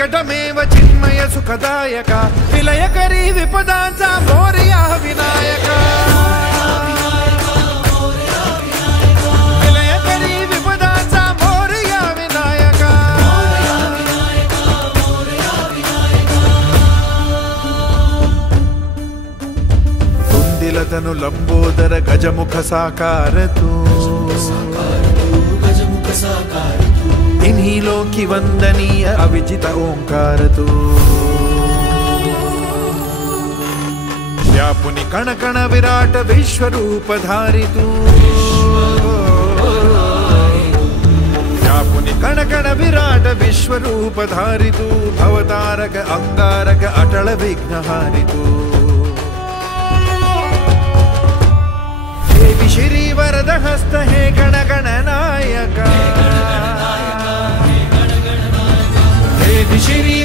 विकटमेव चिन्मय सुखदायक विलयकरी विपदांचा मोरया विनायक विलयकरी विपदांचा मोरया विनायक कुंदिलतनु लंबोदर गजमुख साकार तू इन्हीं लोकी वंदनीय अविजित ओंकार तू व्यापुनि कण कण विराट विश्वरूप धारी तू व्यापुनि कण कण विराट विश्वरूप धारी तू भवतारक अंगारक अटल विघ्नहारी तू देवी श्री वरद हस्त हे गण गणनायक श्री